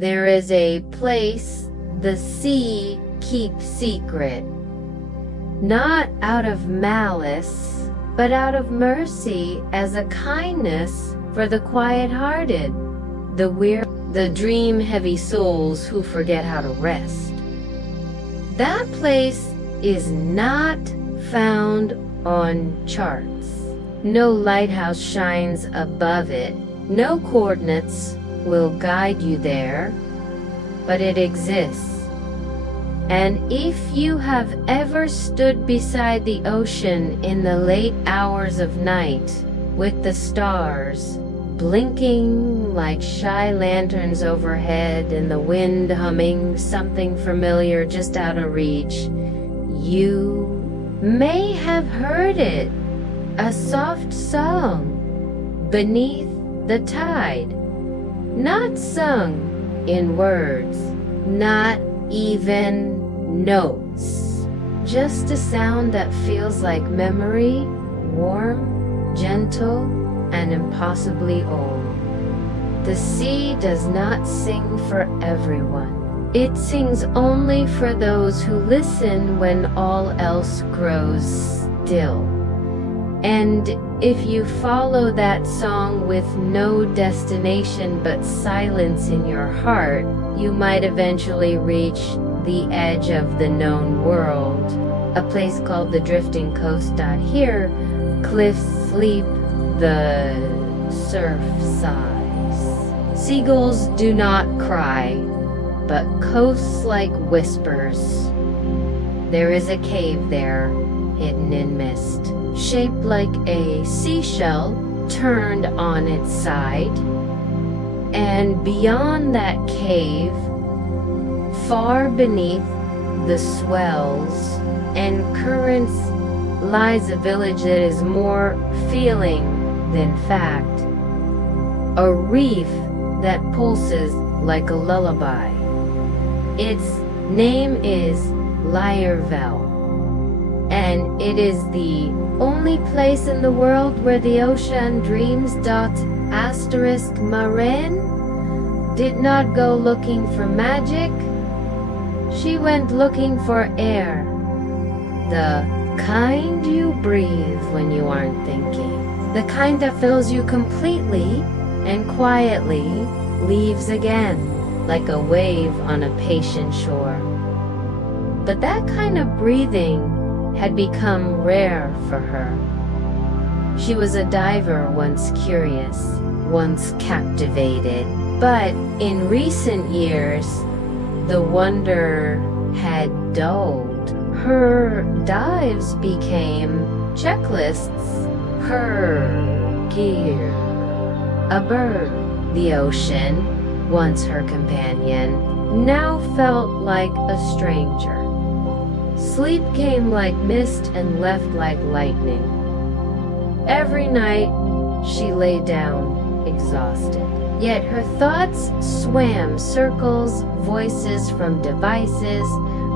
there is a place the sea keeps secret, not out of malice, but out of mercy, as a kindness for the quiet-hearted, the weary, the dream-heavy souls who forget how to rest. That place is not found on charts. No lighthouse shines above it. No coordinates will guide you there, but it exists. And if you have ever stood beside the ocean in the late hours of night, with the stars blinking like shy lanterns overhead and the wind humming something familiar just out of reach, you may have heard it, a soft song beneath the tide, not sung in words, not even notes, just a sound that feels like memory, warm, gentle, and impossibly old. The sea does not sing for everyone. It sings only for those who listen when all else grows still. And if you follow that song with no destination but silence in your heart, you might eventually reach the edge of the known world, a place called the Drifting Coast. Here, cliffs sleep, the surf sighs. Seagulls do not cry, but coasts like whispers. There is a cave there, hidden in mist, shaped like a seashell turned on its side. And beyond that cave, far beneath the swells and currents, lies a village that is more feeling than fact, a reef that pulses like a lullaby. Its name is Lyrevale, and it is the only place in the world where the ocean dreams. Marin did not go looking for magic. She went looking for air, the kind you breathe when you aren't thinking, the kind that fills you completely and quietly leaves again, like a wave on a patient shore. But that kind of breathing had become rare for her. She was a diver, once curious, once captivated, but in recent years, the wonder had dulled. Her dives became checklists, her gear. A bird, the ocean, once her companion, now felt like a stranger. Sleep came like mist and left like lightning. Every night, she lay down, exhausted. Yet her thoughts swam circles, voices from devices,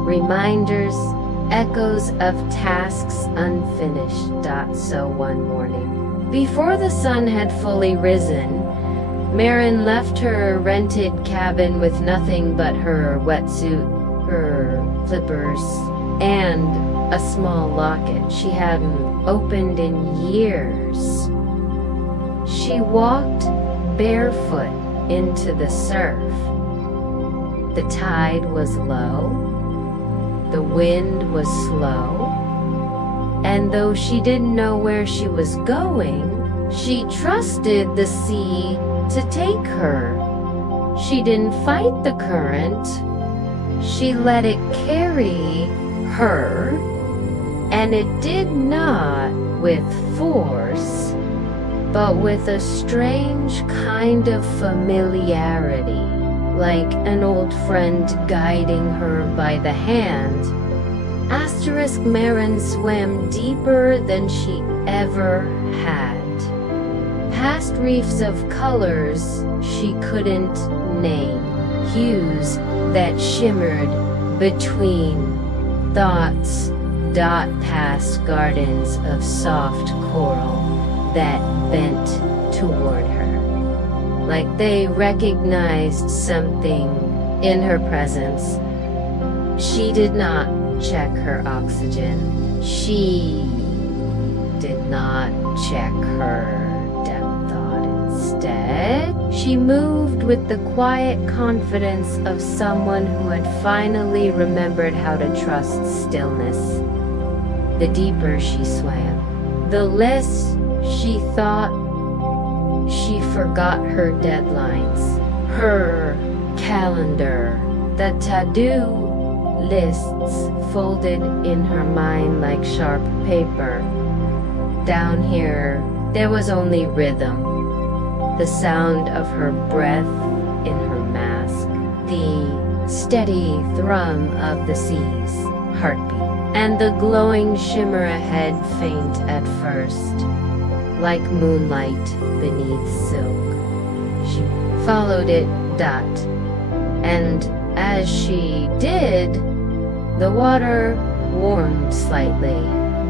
reminders, echoes of tasks unfinished. So one morning, before the sun had fully risen, Marin left her rented cabin with nothing but her wetsuit, her flippers, and a small locket she hadn't opened in years. She walked barefoot into the surf. The tide was low, the wind was slow, and though she didn't know where she was going, she trusted the sea to take her. She didn't fight the current, she let it carry her, and it did not with force, but with a strange kind of familiarity, like an old friend guiding her by the hand. Marin swam deeper than she ever had, past reefs of colors she couldn't name, hues that shimmered between thoughts, past gardens of soft coral that bent toward her. like they recognized something in her presence. She did not check her oxygen. She did not check her depth thought. Instead, she moved with the quiet confidence of someone who had finally remembered how to trust stillness. The deeper she swam, the less she thought. She forgot her deadlines, her calendar, the to-do lists folded in her mind like sharp paper. Down here, there was only rhythm, the sound of her breath in her mask, the steady thrum of the sea's heartbeat, and the glowing shimmer ahead, faint at first, like moonlight beneath silk. She followed it, and as she did, the water warmed slightly.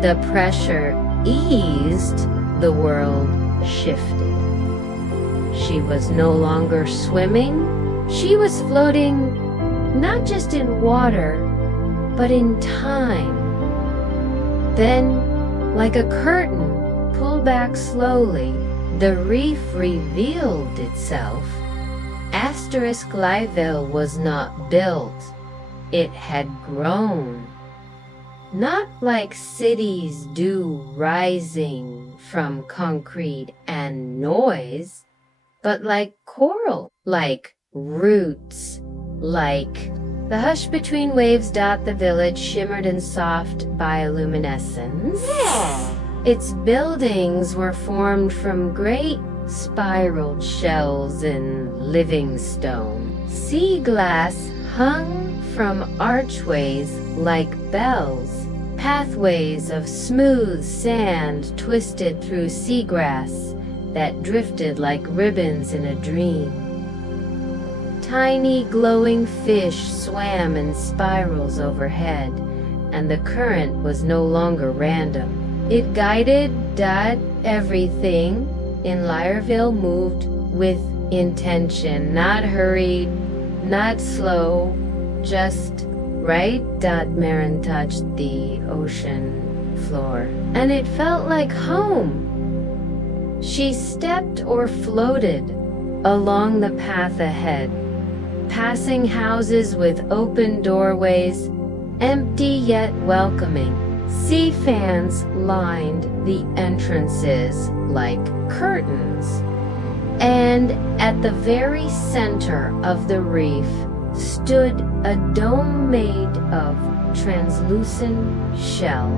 The pressure eased, the world shifted. She was no longer swimming, she was floating, not just in water, but in time. Then, like a curtain pulled back slowly, the reef revealed itself. Lyrevale was not built, it had grown. Not like cities do, rising from concrete and noise, but like coral, like roots, like the hush between waves. The village shimmered in soft bioluminescence. Its buildings were formed from great spiraled shells in living stone. Sea glass hung from archways like bells. Pathways of smooth sand twisted through seagrass that drifted like ribbons in a dream. Tiny glowing fish swam in spirals overhead, and the current was no longer random. It guided everything in Lyrevale moved with intention, not hurried, not slow, just right. Marin touched the ocean floor, and it felt like home. She stepped or floated along the path ahead, passing houses with open doorways, empty yet welcoming. Sea fans lined the entrances like curtains, and at the very center of the reef stood a dome made of translucent shell.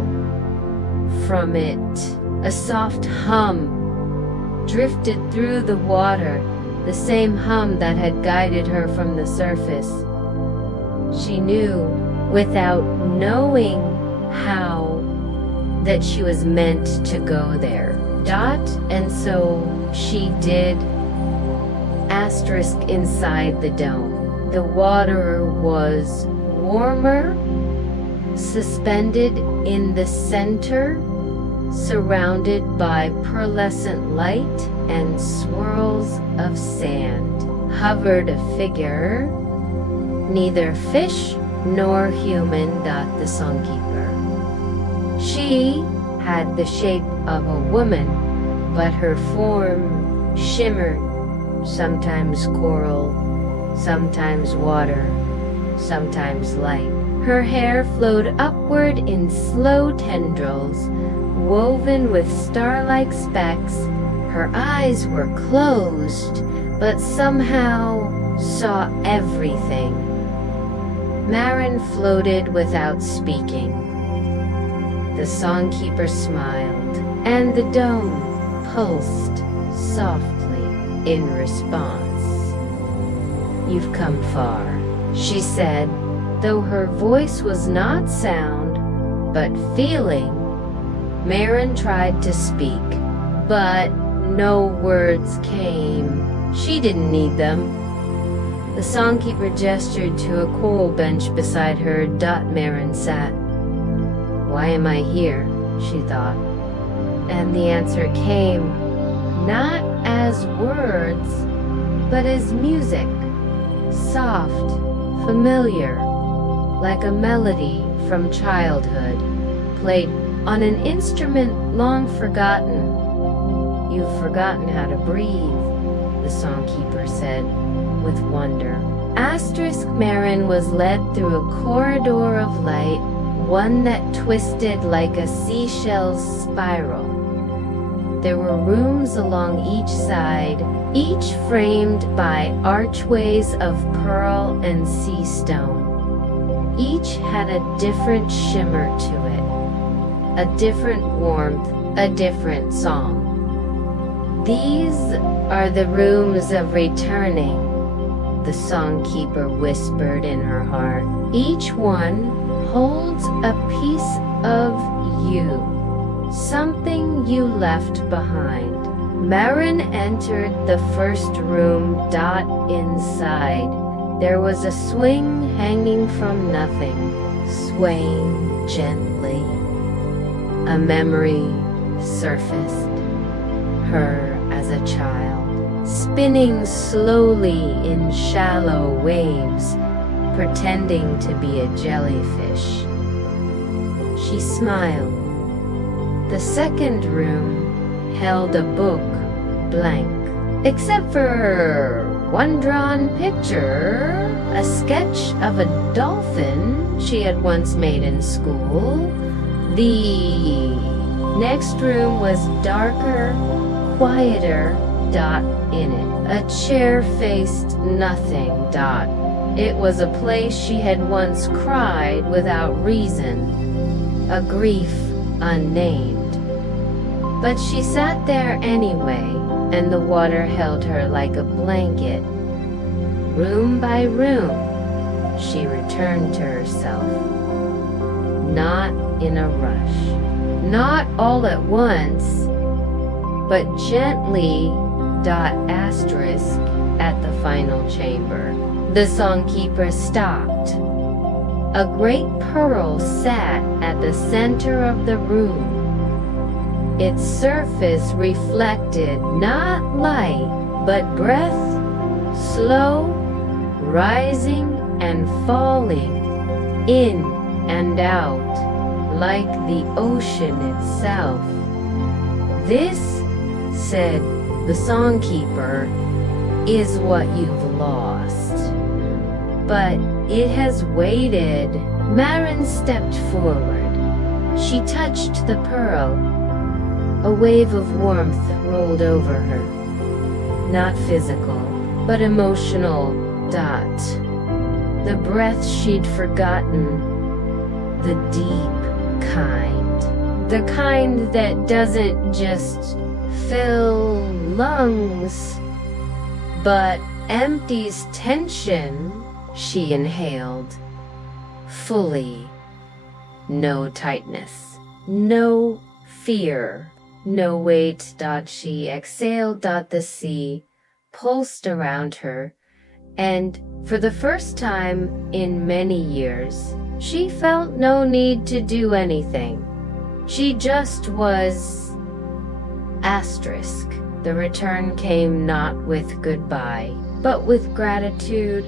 From it, a soft hum drifted through the water, the same hum that had guided her from the surface. She knew, without knowing how, that she was meant to go there. And so she did. Inside the dome, the water was warmer, suspended in the center, surrounded by pearlescent light and swirls of sand. Hovered a figure, neither fish nor human. The songkeeper. She had the shape of a woman, but her form shimmered, sometimes coral, sometimes water, sometimes light. Her hair flowed upward in slow tendrils, woven with star-like specks. Her eyes were closed, but somehow saw everything. Marin floated without speaking. The songkeeper smiled, and the dome pulsed softly in response. "You've come far," she said, though her voice was not sound, but feeling. Marin tried to speak, but no words came. She didn't need them. The songkeeper gestured to a coral bench beside her. Marin sat. "Why am I here?" she thought. And the answer came, not as words, but as music, soft, familiar, like a melody from childhood, played on an instrument long forgotten. "You've forgotten how to breathe," the songkeeper said, with wonder. Marin was led through a corridor of light, one that twisted like a seashell's spiral. There were rooms along each side, each framed by archways of pearl and sea stone. Each had a different shimmer to it, a different warmth, a different song. "These are the rooms of returning," the songkeeper whispered in her heart. "Each one holds a piece of you, something you left behind." Marin entered the first room. Inside, there was a swing hanging from nothing, swaying gently. A memory surfaced, her as a child, spinning slowly in shallow waves, pretending to be a jellyfish. She smiled. The second room held a book, blank, except for one drawn picture, a sketch of a dolphin she had once made in school. The next room was darker, quieter. In it, a chair faced nothing. It was a place she had once cried without reason, a grief unnamed. But she sat there anyway, and the water held her like a blanket. Room by room, she returned to herself. Not in a rush, not all at once, but gently. At the final chamber, the songkeeper stopped. A great pearl sat at the center of the room. Its surface reflected not light, but breath, slow, rising and falling, in and out, like the ocean itself. "This," said the songkeeper, "is what you've lost. But it has waited." Marin stepped forward. She touched the pearl. A wave of warmth rolled over her. Not physical, but emotional. The breath she'd forgotten. The deep kind. The kind that doesn't just fill lungs, but empties tension. She inhaled fully. No tightness, no fear, no weight. She exhaled. The sea pulsed around her, and for the first time in many years, she felt no need to do anything. She just was. The return came not with goodbye, but with gratitude.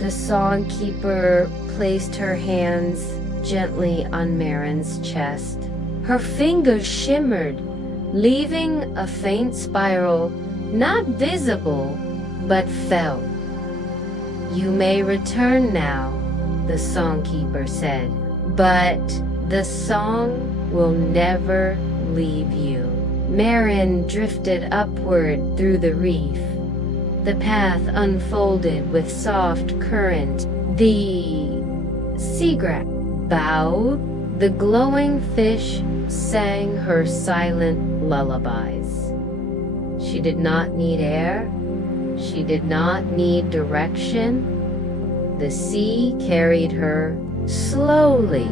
The songkeeper placed her hands gently on Marin's chest. Her fingers shimmered, leaving a faint spiral, not visible, but felt. "You may return now," the songkeeper said, "but the song will never leave you." Marin drifted upward through the reef. The path unfolded with soft current. The seagrass bowed. The glowing fish sang her silent lullabies. She did not need air. She did not need direction. The sea carried her slowly,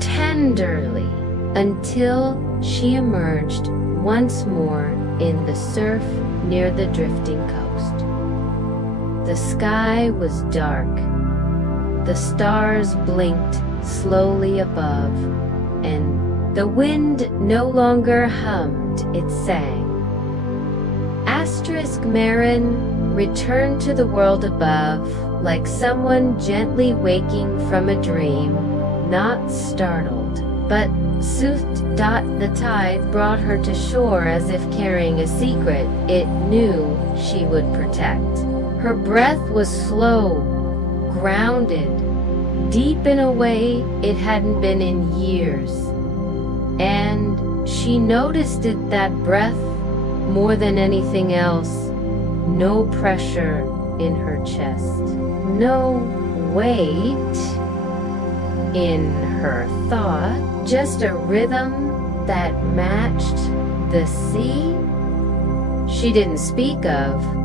tenderly, until she emerged once more in the surf near the drifting coast. The sky was dark. The stars blinked slowly above, and the wind no longer hummed, it sang. Marin returned to the world above, like someone gently waking from a dream, not startled, but soothed. The tide brought her to shore as if carrying a secret it knew she would protect. Her breath was slow, grounded, deep in a way it hadn't been in years. And she noticed that breath more than anything else. No pressure in her chest, no weight in her thought, just a rhythm that matched the sea. She didn't speak of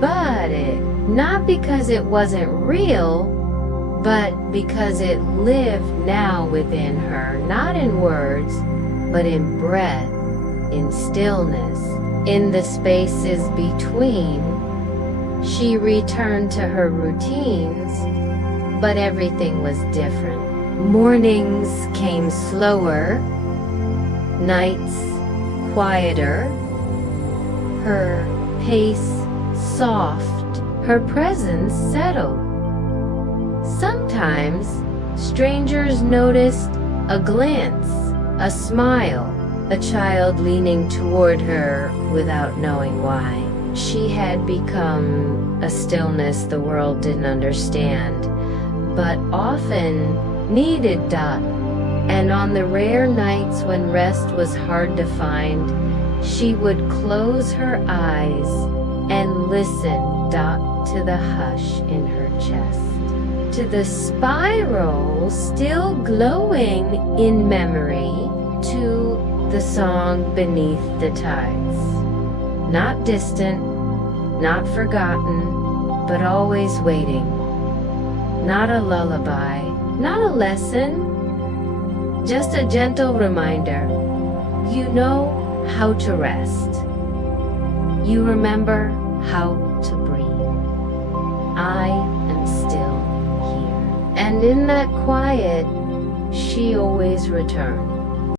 but it, not because it wasn't real, but because it lived now within her, not in words, but in breath, in stillness, in the spaces between. She returned to her routines, but everything was different. Mornings came slower, nights quieter, her pace soft, her presence settled. Sometimes strangers noticed a glance, a smile, a child leaning toward her without knowing why. She had become a stillness the world didn't understand, but often needed. And on the rare nights when rest was hard to find, she would close her eyes and listen to the hush in her chest, to the spiral still glowing in memory, to the song beneath the tides. Not distant, not forgotten, but always waiting. Not a lullaby, not a lesson, just a gentle reminder. You know how to rest. You remember how to breathe. I am still here. And in that quiet, she always returned.